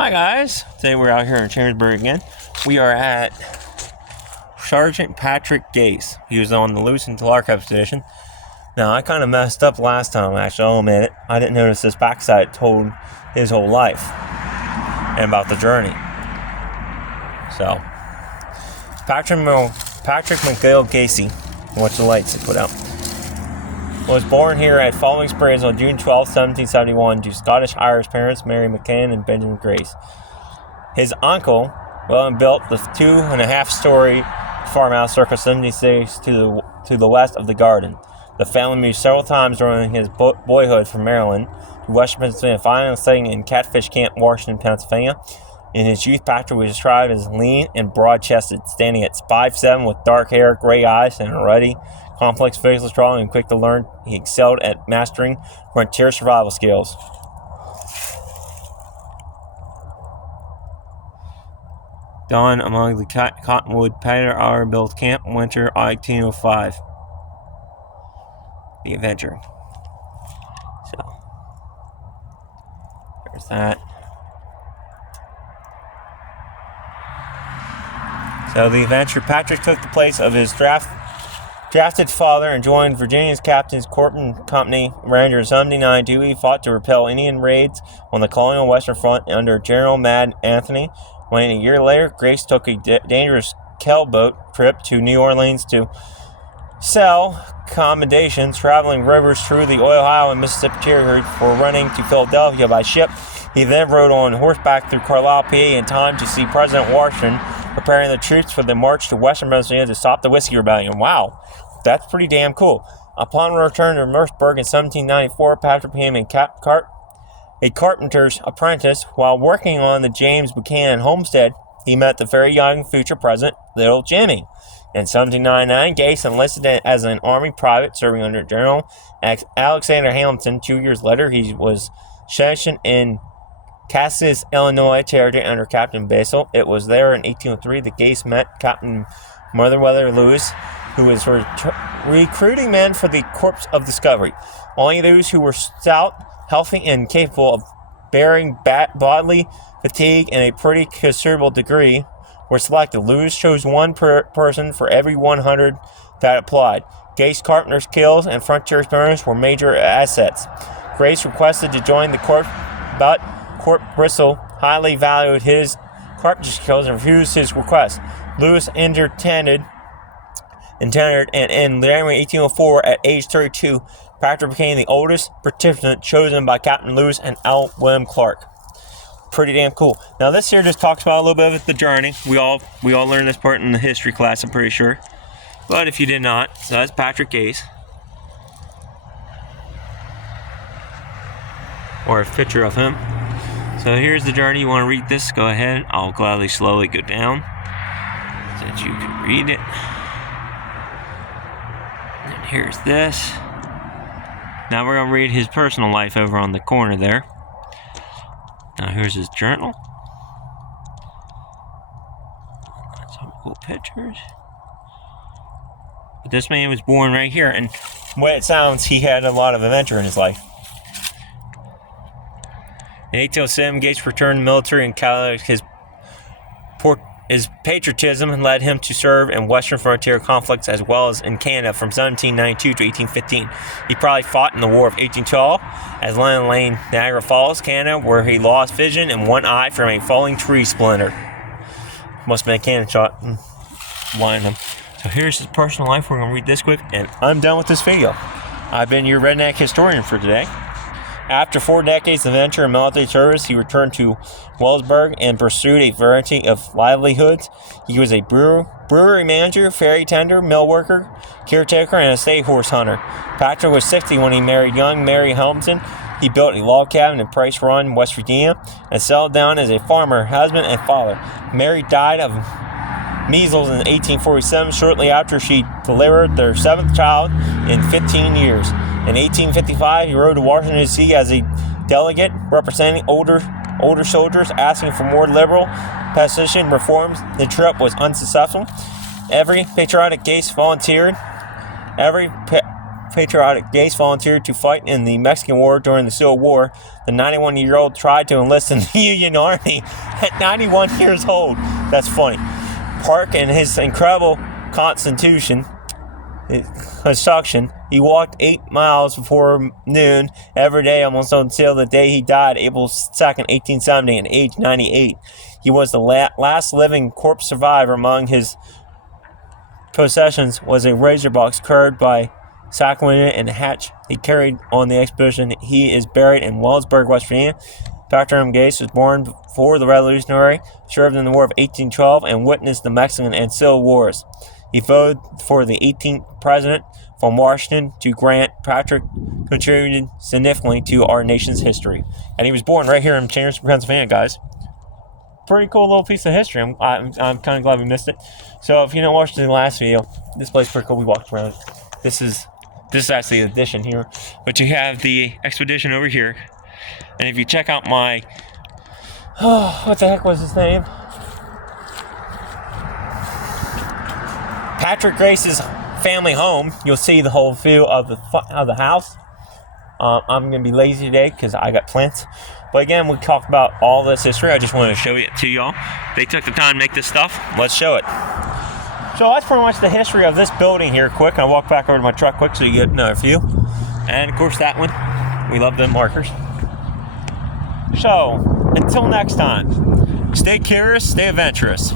Hi guys, today we're out here in Chembersburg again. We are at Sergeant Patrick Gase. He was on the Lewis and Clark expedition. Now I kind of messed up last time, actually, I'll admit it. I didn't notice this backside told his whole life and about the journey. So, Patrick McGill Gase, watch the lights they put out, was born here at Falling Springs on June 12, 1771 to Scottish-Irish parents Mary McCann and Benjamin Grace. His uncle, built the 2.5-story farmhouse circa 76 to the west of the garden. The family moved several times during his boyhood from Maryland to Western Pennsylvania, finally settling in Catfish Camp, Washington, Pennsylvania. In his youth, Patrick was described as lean and broad-chested, standing at 5'7" with dark hair, gray eyes, and a ruddy, complex physical, strong and quick to learn. He excelled at mastering frontier survival skills. Dawn among the Cottonwood Powder built camp, winter 1805. The adventure. So, there's that. So the adventure, Patrick took the place of his drafted father and joined Virginia's Captain's Corbin Company Rangers. In 1709, Dewey fought to repel Indian raids on the colonial Western Front under General Mad Anthony. When a year later, Grace took a dangerous boat trip to New Orleans to sell accommodations, traveling rivers through the Ohio and Mississippi territory for running to Philadelphia by ship. He then rode on horseback through Carlisle, PA, in time to see President Washington preparing the troops for the march to Western Pennsylvania to stop the Whiskey Rebellion. Wow, that's pretty damn cool. Upon return to Chembersburg in 1794, Patrick became a carpenter's apprentice. While working on the James Buchanan homestead, he met the very young future president, Little Jimmy. In 1799, Gase enlisted as an Army private, serving under General Alexander Hamilton. 2 years later, he was stationed in Cassis, Illinois territory under Captain Basil. It was there in 1803 that Gase met Captain Meriwether Lewis, who was recruiting men for the Corps of Discovery. Only those who were stout, healthy, and capable of bearing bodily fatigue in a pretty considerable degree were selected. Lewis chose one person for every 100 that applied. Gase carpenter's skills and frontier experience were major assets. Grace requested to join the Corps, but Corp Bristol highly valued his carpentry skills and refused his request. Lewis entered, and in January 1804, at age 32, Patrick became the oldest participant chosen by Captain Lewis and L. William Clark. Pretty damn cool. Now this here just talks about a little bit of the journey. We all learned this part in the history class, I'm pretty sure. But if you did not, so that's Patrick Gase. Or a picture of him. So here's the journey. You want to read this? Go ahead. I'll gladly slowly go down so that you can read it. And here's this. Now we're going to read his personal life over on the corner there. Now here's his journal. Some cool pictures. But this man was born right here, and the way it sounds, he had a lot of adventure in his life. In 1807, Gase returned to the military and his patriotism led him to serve in Western frontier conflicts as well as in Canada from 1792 to 1815. He probably fought in the War of 1812 as Lennon Lane, Niagara Falls, Canada, where he lost vision in one eye from a falling tree splinter. Must have been a cannon shot and blinded him. So here's his personal life. We're going to read this quick, and I'm done with this video. I've been your redneck historian for today. After 4 decades of adventure and military service, he returned to Wellsburg and pursued a variety of livelihoods. He was a brewery manager, ferry tender, mill worker, caretaker, and a estate horse hunter. Patrick was 60 when he married young Mary Hamilton. He built a log cabin in Price Run, West Virginia, and settled down as a farmer, husband, and father. Mary died of measles in 1847, shortly after she delivered their 7th child in 15 years. In 1855, he rode to Washington, D.C. as a delegate representing older soldiers, asking for more liberal position reforms. The trip was unsuccessful. Every patriotic Gase volunteered. Every patriotic Gase volunteered to fight in the Mexican War during the Civil War. The 91-year-old tried to enlist in the Union Army at 91 years old. That's funny. Park and his incredible construction, he walked 8 miles before noon every day almost until the day he died, April 2nd, 1870, at age 98. He was the last living corpse survivor. Among his possessions was a razorbox carved by Sacramento and hatch he carried on the expedition. He is buried in Wellsburg, West Virginia. Patrick M. Gase was born before the Revolutionary, served in the War of 1812, and witnessed the Mexican and Civil Wars. He voted for the 18th president from Washington to Grant. Patrick contributed significantly to our nation's history. And he was born right here in Chembersburg, Pennsylvania, guys. Pretty cool little piece of history. I'm kind of glad we missed it. So if you didn't watch the last video, this place is pretty cool. We walked around. This is actually the addition here. But you have the expedition over here. And if you check out my... what the heck was his name? Patrick Grace's family home. You'll see the whole view of the house. I'm going to be lazy today because I got plants. But again, we talked about all this history. I just wanted to show it to y'all. They took the time to make this stuff. Let's show it. So that's pretty much the history of this building here quick. I'll walk back over to my truck quick so you get another view. And of course that one. We love them markers. So, until next time, stay curious, stay adventurous.